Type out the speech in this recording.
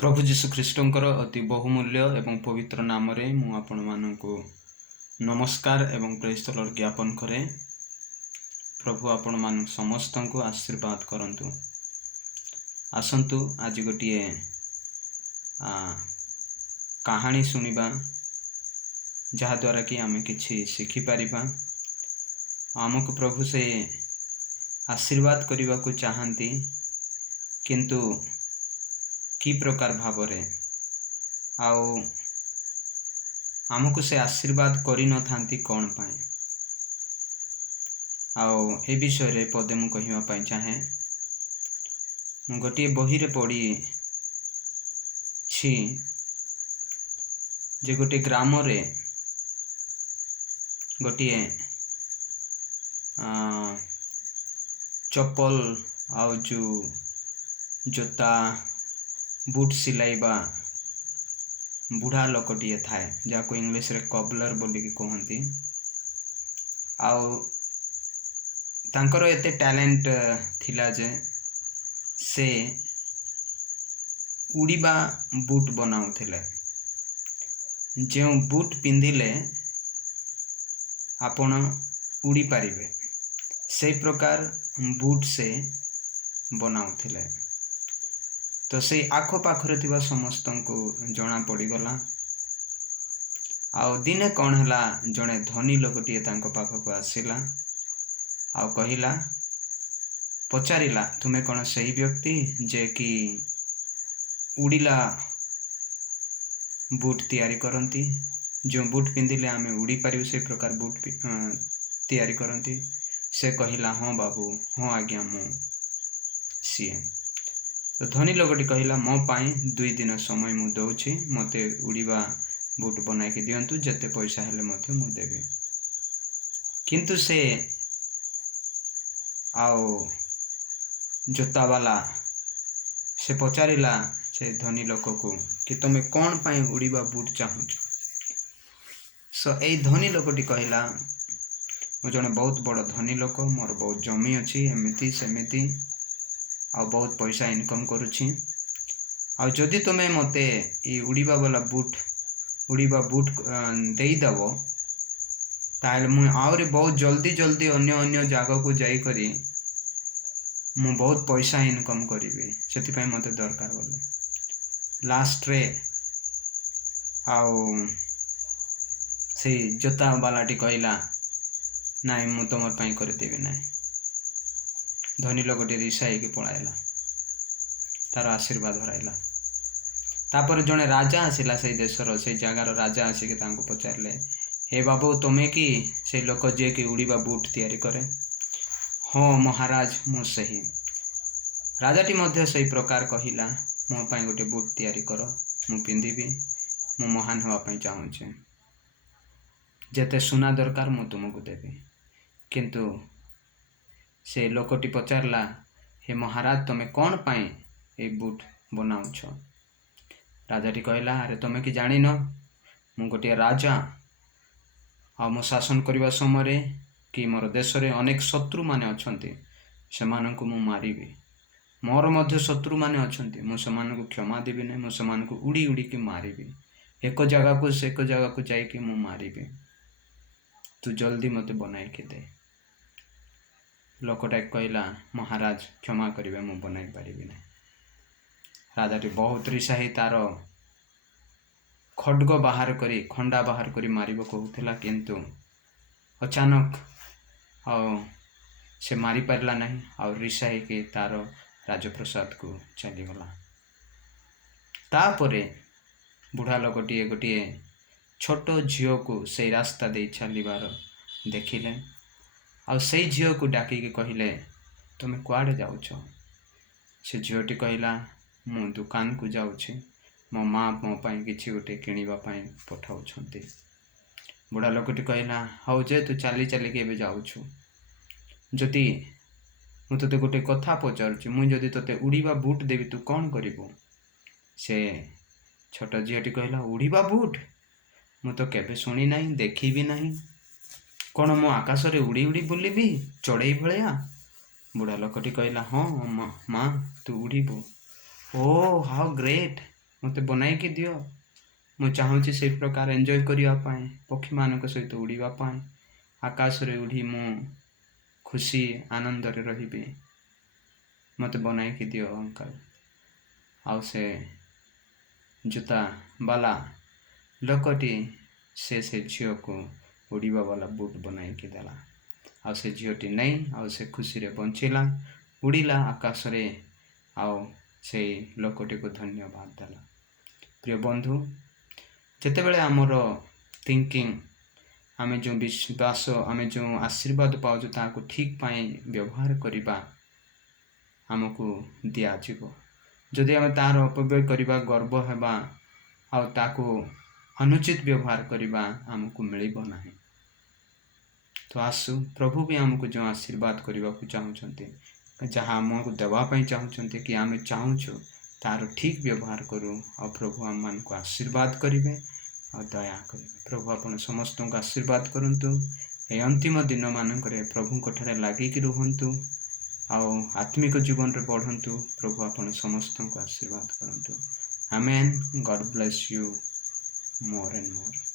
प्रभु जीशु ख्रीष्टंकर अति बहुमूल्य एवं पवित्र नाम रे मु आपण मानकु नमस्कार एवं प्रेज द लॉर्ड ज्ञापन करे। प्रभु आपण मान समस्त को आशीर्वाद करंतु। आसंतु आज गोटे कहानी सुनिबा जहा द्वारा कि आमे किछि शिखि परिबा। आमको प्रभु से आशीर्वाद करने को चाहती, किंतु की प्रकार भाव रे आउ आमको से आशीर्वाद करि न थांती कौन पाए। आउ ए विषय रे पदे मु कहिबा पाई चाहे। मु गोटे बही रे पढ़ी छी जे गोटे ग्राम रे गोटे चप्पल आउ जो जोता बूट सिलाइबा बुढ़ा लोकटे थाए, जहाँ इंग्लिश रे कबलर बोलिकी कहती। आउ तांकर एते टैलेंट थिला जे से उड़ीबा बूट बनाउथिले। जो बूट पिंधिले आपण उड़ी पारिबे से प्रकार बूट से बनाउथिले। तो से आखो पाखरे थिबा समस्त को जना पड़ीगला। आउ दिने कौन हला, जड़े धनी लोकटे तांको पाखक आसिला आउ कहिला, पचारिला तुमे कौन सही व्यक्ति जे कि उड़ीला बूट तैयारी करती, जो बूट पिंधिले आमे उड़ी पारिबु से प्रकार बूट तैयारी करती। से कहिला, हाँ बाबू, हाँ आज्ञा मु सीए। तो धनी लोकटी कहिला, मो पाई 2 दिन समय मु दउछि, मते उड़ीबा बूट बनाई के दियंतु, जते पैसा हेले मते मु देबे। किंतु से आउ जोता वाला से पचारिला से धनी लोक को कि तुमे कौन पाई उड़ीबा बूट चाहुछ। सो ए धनी लोकटी कहिला, मु जने बहुत बड़ धनी लोक, मोर बहुत जमी अछि, एमिति सेमिति आ बहुत पैसा इनकम करुछि। आ जदि तुमे मते ई उड़ीबा वाला उड़ीबा बूट देई दबो, ताले मु आउरी बहुत जल्दी जल्दी अन्य अन्य जगह को जाई करी मु बहुत पैसा इनकम करिवे, सेति पई मते दरकार बोले। लास्ट रे आउ से जोता वालाटी कहिला, नाई मु तुमर पई कर देबे नाई। धनी लोकटी रिसाई के पळाइला, तार आशीर्वाद हराइला। तापर जने राजा आसिला, से देशर से जगार राजा आसिके तांको पचारले, हे बाबू तुमे कि से लोक जे कि उड़ीबा बूट तैयारी करे। हाँ महाराज, मु सही। राजाटी मध्य सही प्रकार कहिला, मो पई गोटे बूट तैयारी कर, मु पिंधिबी, मु महान होवा पई चाहूचे, जेते सुना दरकार मु तुमको देबी। किंतु से लोकटी पचारला, हे महाराज तुमे कौन पाई ए बूट बनाउछ। राजाटी कहला, अरे तुमे कि जानी न, मु गोटे राजा आ मो शासन करबा समय कि मोर देश रे अनेक शत्रु माने अछंती, सेमानंकु मु मारिबी। मोर मध्य शत्रु माने अछंती, मु सेमानंकु क्षमा देबी नै, मु सेमानंकु उड़ी उड़ी के मारिबी, एक जगह को से एक जगह को जाई के मु मारिबी। तू जल्दी मते बनाई के दे। लोकटा कहला, महाराज क्षमा करिवे, मु बनाई पारिबी नै। राजाटी बहुत रिसाही तार खड्ग बाहर करी, खंडा बाहर करी मारिबो कहूथिला, किंतु अचानक से मारी पारला नहीं। और रिसाही के तार राजप्रसाद को चली गला। तापरे बुढ़ा लोकटी गोटे छोट झील को से रास्ता दे चलिबार देखिले। आ से झील को डाकिके कहिले, तुमे कुआडे जाउछ। से झीलटी कहला, मु दुकान को जाउछि, मो माँ मो पाई किछि गोटे किनिबा पाई पठाउछंती। बुढ़ा लोकटी कहला, हौ जे तू चली चली के जाउछु, जदि मु तते गोटे कथा पचारुछि, मु जदि तते उड़ीबा बूट देबी, तू कौन करिबो। से छोट झीलटी कहला, उड़ीबा बूट मु तो केबे सुनी नहीं, देखी भी नहीं, कौन मो आकाश रे उड़ी उड़ी बुलिबी चढ़ई भलिया। बुढ़ा लोकटी कहला, हाँ माँ तू उड़ीबू। ओ हाउ ग्रेट, ମୋତେ ବନାଇକି ଦିଅ। ମୁଁ ଚାହୁଁଛି ସେଇ ପ୍ରକାର ଏନ୍ଜୟ କରିବା ପାଇଁ, ପକ୍ଷୀମାନଙ୍କ ସହିତ ଉଡ଼ିବା ପାଇଁ। ଆକାଶରେ ଉଡ଼ି ମୁଁ ଖୁସି ଆନନ୍ଦରେ ରହିବି। ମୋତେ ବନାଇକି ଦିଅ ଅଙ୍କଲ୍। ଆଉ ସେ ଜୁତା ବାଲା ଲୋକଟି ସେ ଝିଅକୁ ଉଡ଼ିବା ବାଲା ବୁଟ୍ ବନାଇକି ଦେଲା। ଆଉ ସେ ଝିଅଟି ନେଇ ଆଉ ସେ ଖୁସିରେ ବଞ୍ଚିଲା, ଉଡ଼ିଲା ଆକାଶରେ, ଆଉ ସେଇ ଲୋକଟିକୁ ଧନ୍ୟବାଦ ଦେଲା। ପ୍ରିୟ ବନ୍ଧୁ, ଯେତେବେଳେ ଆମର ଥିଙ୍କିଂ, ଆମେ ଯେଉଁ ବିଶ୍ୱାସ, ଆମେ ଯେଉଁ ଆଶୀର୍ବାଦ ପାଉଛୁ ତାହାକୁ ଠିକ୍ ପାଇଁ ବ୍ୟବହାର କରିବା ଆମକୁ ଦିଆଯିବ। ଯଦି ଆମେ ତାହାର ଅପବ୍ୟୟ କରିବା, ଗର୍ବ ହେବା ଆଉ ତାକୁ ଅନୁଚିତ ବ୍ୟବହାର କରିବା, ଆମକୁ ମିଳିବ ନାହିଁ। ତ ଆସୁ, ପ୍ରଭୁ ବି ଆମକୁ ଯେଉଁ ଆଶୀର୍ବାଦ କରିବାକୁ ଚାହୁଁଛନ୍ତି, ଯାହା ଆମକୁ ଦେବା ପାଇଁ ଚାହୁଁଛନ୍ତି, କି ଆମେ ଚାହୁଁଛୁ ତାର ଠିକ୍ ବ୍ୟବହାର କରୁ, ଆଉ ପ୍ରଭୁ ଆମମାନଙ୍କୁ ଆଶୀର୍ବାଦ କରିବେ ଆଉ ଦୟା କରିବେ। ପ୍ରଭୁ ଆପଣ ସମସ୍ତଙ୍କୁ ଆଶୀର୍ବାଦ କରନ୍ତୁ। ଏହି ଅନ୍ତିମ ଦିନମାନଙ୍କରେ ପ୍ରଭୁଙ୍କ ଠାରେ ଲାଗିକି ରୁହନ୍ତୁ ଆଉ ଆତ୍ମିକ ଜୀବନରେ ବଢ଼ନ୍ତୁ। ପ୍ରଭୁ ଆପଣ ସମସ୍ତଙ୍କୁ ଆଶୀର୍ବାଦ କରନ୍ତୁ। Amen. God bless you more and more.